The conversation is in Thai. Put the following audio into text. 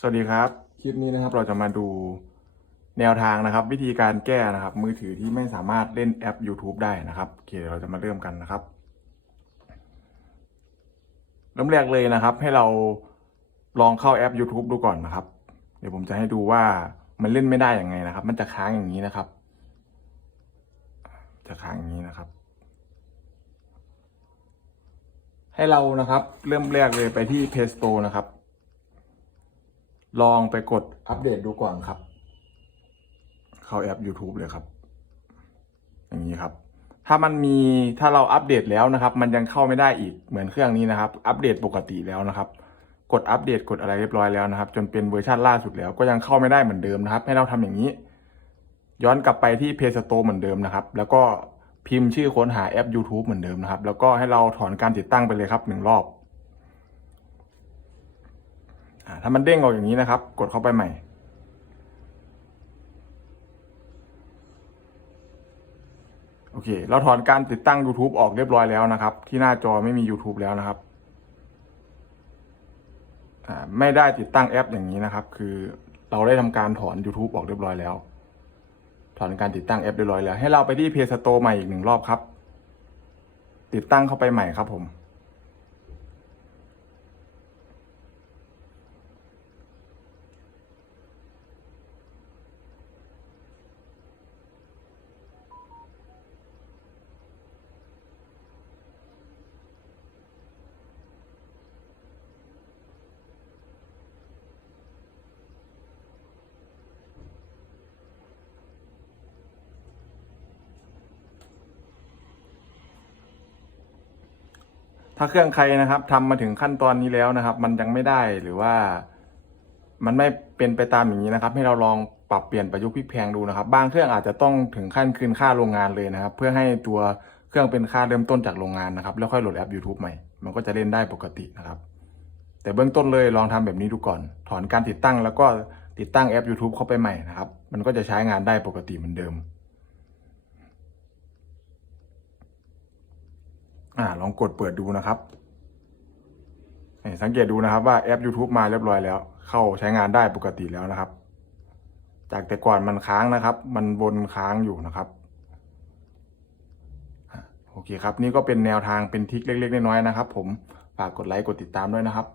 สวัสดีครับ คลิปนี้นะครับเราจะมาดูแนวทางนะครับ วิธีการแก้นะครับ มือถือที่ไม่สามารถเล่นแอป YouTube ได้นะครับโอเคเดี๋ยวเราจะมาเริ่มกันนะครับ เริ่มแรกเลยนะครับ ให้เราลองเข้าแอป YouTube ดูก่อนนะครับ เดี๋ยวผมจะให้ดูว่ามันเล่นไม่ได้ยังไงนะครับ มันจะค้างอย่างนี้นะครับ จะค้างอย่างนี้นะครับ ให้เรานะครับ เริ่มแรกเลยไปที่ Play Store นะครับ ลองไปกดอัปเดตดูก่อนครับ เข้าแอป YouTube เลยครับ อย่างนี้ครับ ถ้ามันมีถ้าเราอัปเดตแล้วนะครับ มันยังเข้าไม่ได้อีกเหมือนเครื่องนี้นะครับ อัปเดตปกติแล้วนะครับ กดอัปเดตกดอะไรเรียบร้อยแล้วนะครับ จนเป็นเวอร์ชันล่าสุดแล้ว ก็ยังเข้าไม่ได้เหมือนเดิมนะครับ ให้เราทำอย่างนี้ ย้อนกลับไปที่ Play Store เหมือนเดิมนะครับ แล้วก็พิมพ์ชื่อค้นหาแอป YouTube เหมือนเดิมนะครับ แล้วก็ให้เราถอนการติดตั้งไปเลยครับหนึ่งรอบอ่า ถ้ามันเด้งออกอย่างนี้นะครับ กดเข้าไปใหม่ โอเค เราถอนการติดตั้ง YouTube ออกเรียบร้อยแล้วนะครับ ที่หน้าจอไม่มี YouTube แล้วนะครับไม่ได้ติดตั้งแอปอย่างนี้นะครับ คือเราได้ทำการถอน YouTube ออกเรียบร้อยแล้ว ถอนการติดตั้งแอปเรียบร้อยแล้ว ให้เราไปที่ Play Store ใหม่อีกหนึ่งรอบครับ ติดตั้งเข้าไปใหม่ครับผม ถ้าเครื่องใครนะครับทำมาถึงขั้นตอนนี้แล้วนะครับ มันยังไม่ได้หรือว่า มันไม่เป็นไปตามอย่างนี้นะครับ ให้เราลองปรับเปลี่ยนประยุกต์พลิกแพงดูนะครับ บางเครื่องอาจจะต้องถึงขั้นคืนค่าโรงงานเลยนะครับ เพื่อให้ตัวเครื่องเป็นค่าเริ่มต้นจากโรงงานนะครับ แล้วค่อยโหลดแอป YouTube ใหม่ มันก็จะเล่นได้ปกตินะครับ แต่เบื้องต้นเลยลองทำแบบนี้ดูก่อน ถอนการติดตั้งแล้วก็ติดตั้งแอป YouTube เข้าไปใหม่นะครับ มันก็จะใช้งานได้ปกติเหมือนเดิม อ่า ลองกดเปิดดูนะครับสังเกตดูนะครับว่าแอป YouTube มาเรียบร้อยแล้ว เข้าใช้งานได้ปกติแล้วนะครับ จากแต่ก่อนมันค้างนะครับ มันวนค้างอยู่นะครับโอเคครับ นี่ก็เป็นแนวทางเป็นทิกเล็ก ๆ น้อยๆนะครับ ผมฝากกดไลค์กดติดตามด้วยนะครับ